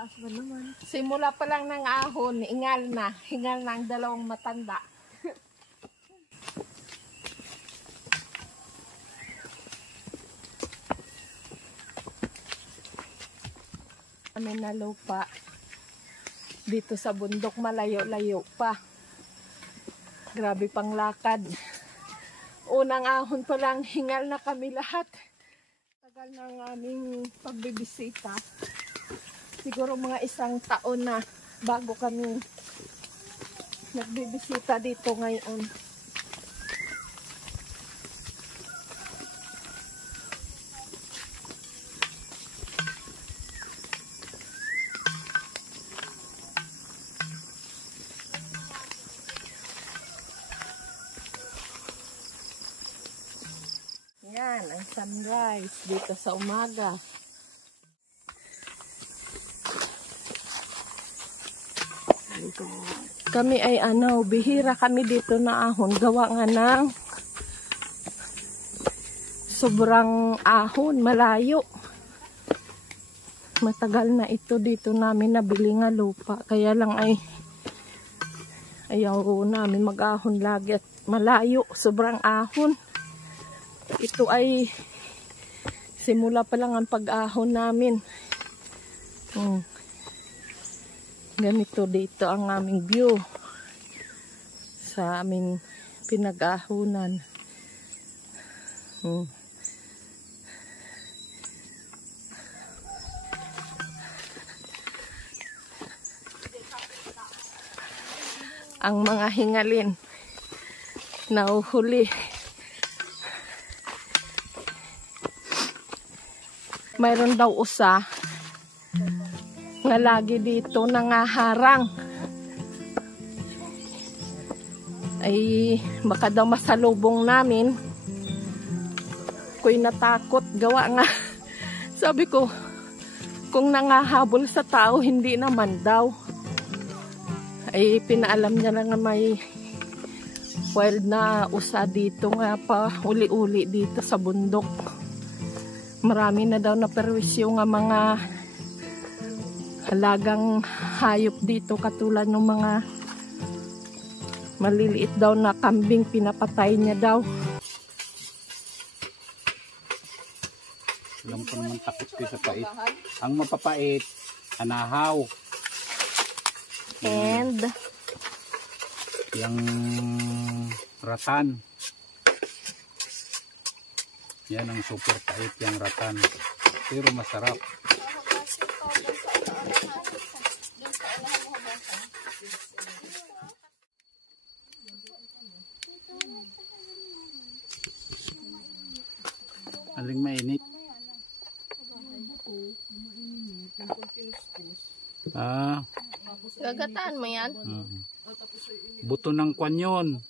taas ba naman? Simula pa lang ng ahon, hingal na ang dalawang matanda. Kami na lupa dito sa bundok, malayo-layo pa. Grabe pang lakad. Unang ahon pa lang, hingal na kami lahat. Tagal ng aming pagbibisita. Siguro mga 1 taon na bago kami nagbibisita dito ngayon. Yan, ang sunrise dito sa umaga. Kami ay bihira kami dito na ahon. Gawa nga ng sobrang ahon, malayo. Matagal na ito dito namin nabili nga lupa. Kaya lang ay ayaw namin mag-ahon lagi at malayo, sobrang ahon. Ito ay simula pa lang ang pag-ahon namin. Ganito dito ang aming view sa aming pinag-ahunan. Ang mga hingalin nauhuli. Mayroon daw usa nga lagi dito nangaharang. Ay baka daw masalubong namin. Ko'y natakot. Gawa nga. Sabi ko, kung nangahabol sa tao, hindi naman daw. Ay pinaalam niya lang nga may wild na usa dito nga pa uli-uli dito sa bundok. Marami na daw na perwisyo nga mga halagang hayop dito katulad ng mga maliliit daw na kambing, pinapatay niya daw. Alam ko naman takot ko sa pait. Ang mapapait, anahaw. And yung ratan. Yan ang super pait, yung ratan. Pero masarap. Aling mainit. gagataan mo yan. Buto ng kwan yun.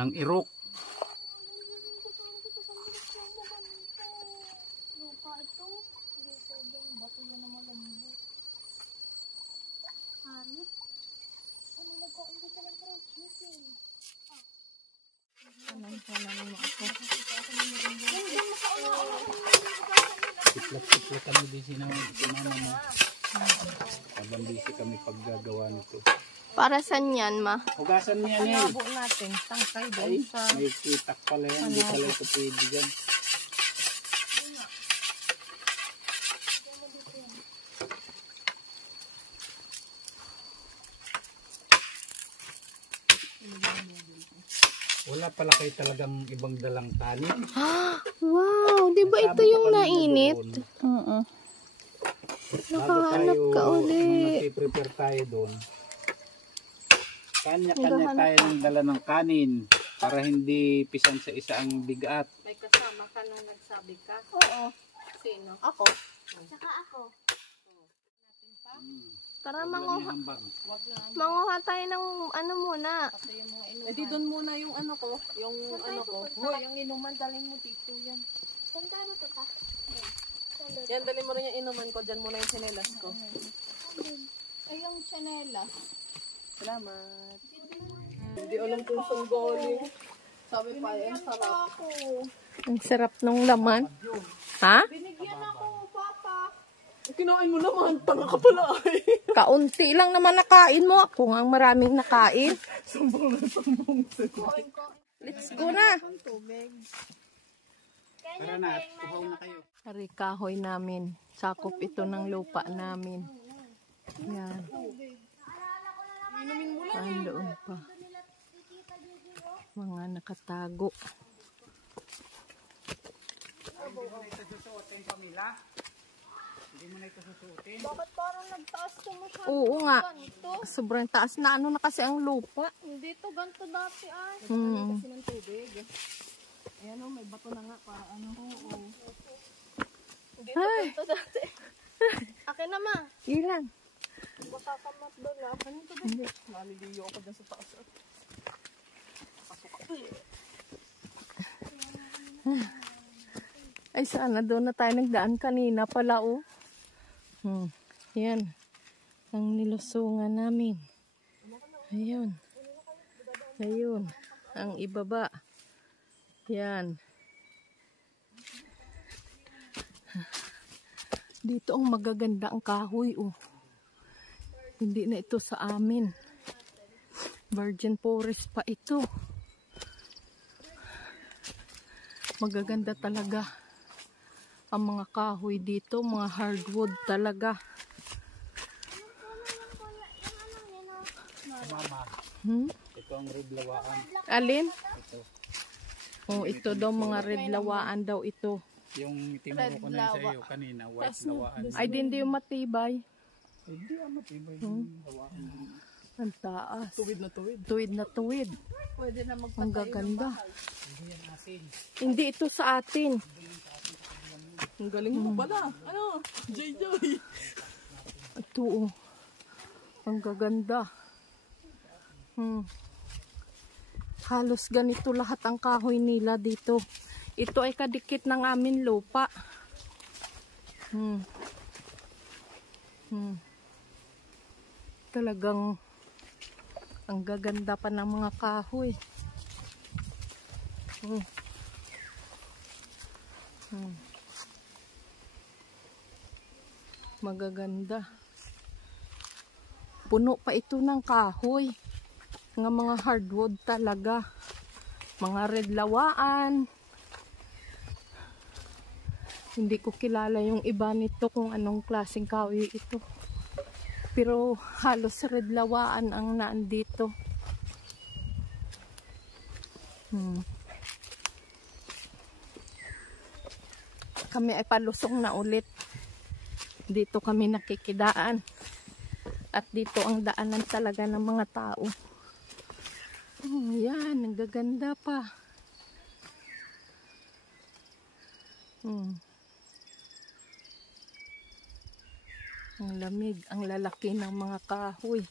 Ng irok. Siplat-siplat kami din sinama mo. Habang busy kami paggagawa nito. Para saan yan, ma? Hugasan niya yan. Palabo natin. Tangkay doon sa... May kitak pala yan. Hindi pala ito pwede dyan. Wala pala kayo talagang ibang dalang tanin. Wow! Di ba ito yung nainit? Oo. Nakahanap ka ulit. Nag-prepare tayo doon. Kanya-kanya tayo ng dala ng kanin para hindi pisan sa isa ang bigat. May kasama ka nung nagsabi ka? Oo. Sino? Ako. Saka ako. Tara, manguha tayo ng ano muna. Eh di doon muna yung ano ko. Yung ano ko. Hoy, yung inuman, dalhin mo dito yan. Saan tayo puta? Yan, dalhin mo rin yung inuman ko. Diyan muna yung tsinelas ko. Ay, yung chanela. Salamat. Hindi alam kung saan galing. Sabi pa yan, sarap. Ang sarap ng laman. Ha? Binigyan ako, Papa. Kinain mo naman, tanga ka pala ay. Kaunti lang naman nakain mo. Ako nga ang maraming nakain. Sumbong na sumbong. Let's go na. Tara na, kuhaw na kayo. Hari kahoy namin. Sakop ito ng lupa namin. Yan. Andoon pa. Mga nakatago. Hindi mo na ito susuotin, Pamela? Hindi mo na ito susuotin? Bakit parang nagtaas ko masyado? Oo nga. Ganito. Sobrang taas na ano na kasi ang lupa. Hindi to ganito dati ay. Hmm. Kasi ng tubig. Ayan o, may bato na nga para ano. Oo. Hindi to Ay. ganito dati. Akin na ma. Ilan? Baka kamat doon na. Ganito ba? Naliliyo ako dyan sa taas. Ay sana doon na tayo nagdaan kanina pala oh. Yan. Ang nilusungan namin. Ayun. Ayun. Ang ibaba. Yan. Dito ang magaganda ang kahoy oh. Hindi na ito sa amin. Virgin forest pa ito. Magaganda talaga ang mga kahoy dito, mga hardwood talaga. Mama, ito ang red lawaan. Alin? Ito. Oh, ito daw mga red lawaan daw ito. Yung tinuro ko na yun sa iyo kanina, white lawaan. Ay, hindi yung matibay. Hindi ano, iba yung lawaan. Ang taas. Tuwid na tuwid. Tuwid na tuwid. Pwede na Ang magpatayo ng gaganda. bahay. Hindi yan asin. Hindi ito sa atin. Ang galing mo pala. Ano? Joy. Ito oh. Ang gaganda. Halos ganito lahat ang kahoy nila dito. Ito ay kadikit ng amin lupa. Talagang ang gaganda pa ng mga kahoy. Magaganda. Puno pa ito ng kahoy. Ng mga hardwood talaga. Mga red lawaan. Hindi ko kilala yung iba nito kung anong klaseng kahoy ito. Pero halos red lawaan ang naandito. Kami ay palusong na ulit. Dito kami nakikidaan. At dito ang daanan talaga ng mga tao. Yan, ang gaganda pa. Ang lamig, ang lalaki ng mga kahoy.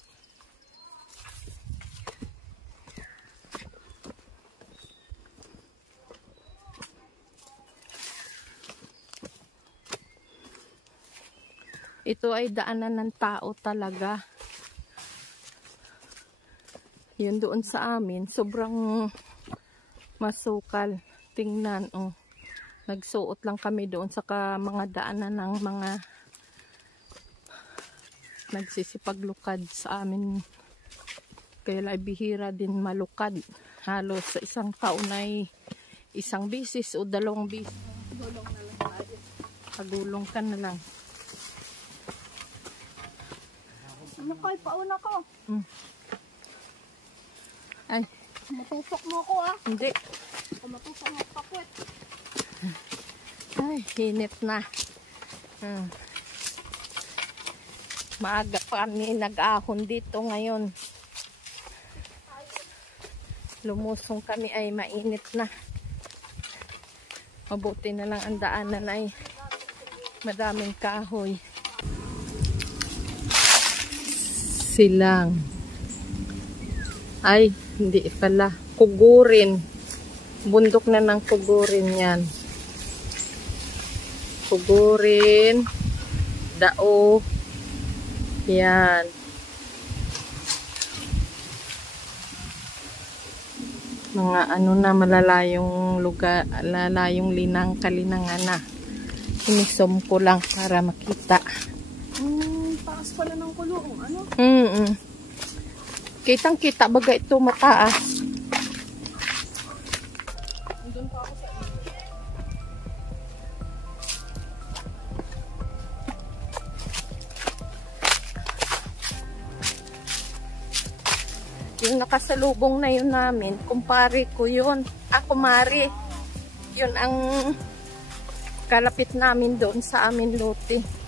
Ito ay daanan ng tao talaga. Yun doon sa amin, sobrang masukal. Tingnan, oh. Nagsuot lang kami doon sa mga daanan ng mga nagsisipaglukad sa amin. Kaya ay bihira din malukad. Halos sa isang taon ay isang bisis o dalawang bisis. Gulong na lang tayo. Pagulong ka na lang. Ano ko? Pauna ko. Ay, Matusok mo ako ah. hindi. Kung matusok mo ako pakwet. Ay, hinit na. Maaga pa kami nag-ahon dito ngayon. Lumusong kami ay mainit na. Mabuti na lang ang daanan ay madaming kahoy. Silang. Ay, hindi pala. Kugurin. Bundok na ng Kugurin yan. Kugurin. Dao. Yan. Mga ano na malalayong lugar, lalayong kalinangan na. Sinisom ko lang para makita. Taas pala ng kulong. Ano? Kitang-kita baga ito mataas. Andun pa ako sa Yung nakasalubong na yun namin, kumpare ko yun. Kumari. Yun ang kalapit namin doon sa amin lote.